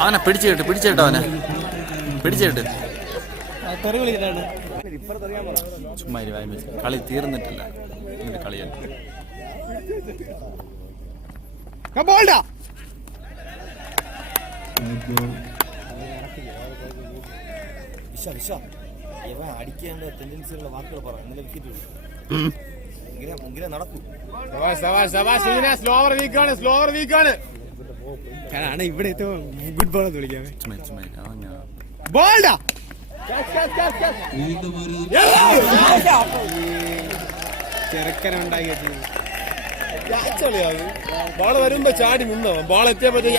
അവനെ പിടിച്ചിട്ട് അവനെ പിടിച്ചിട്ട് ചുമ്മാ കളി തീർന്നിട്ടില്ല. കളിയാണ് അടിക്കേണ്ട ടെൻഡൻസിയുള്ള വാക്കുകൾ പറയാം. ഇന്നലെ വിക്കറ്റ് ഇങ്ങനെ നടക്കൂ. ഇവിടെ ഗുഡ് ബോൾ വിളിക്കാൻ ചെറുക്കനുണ്ടാക്കി ബോൾ വരുമ്പോ ചാടി നിന്നോ. ബോൾ എത്തിയപ്പോ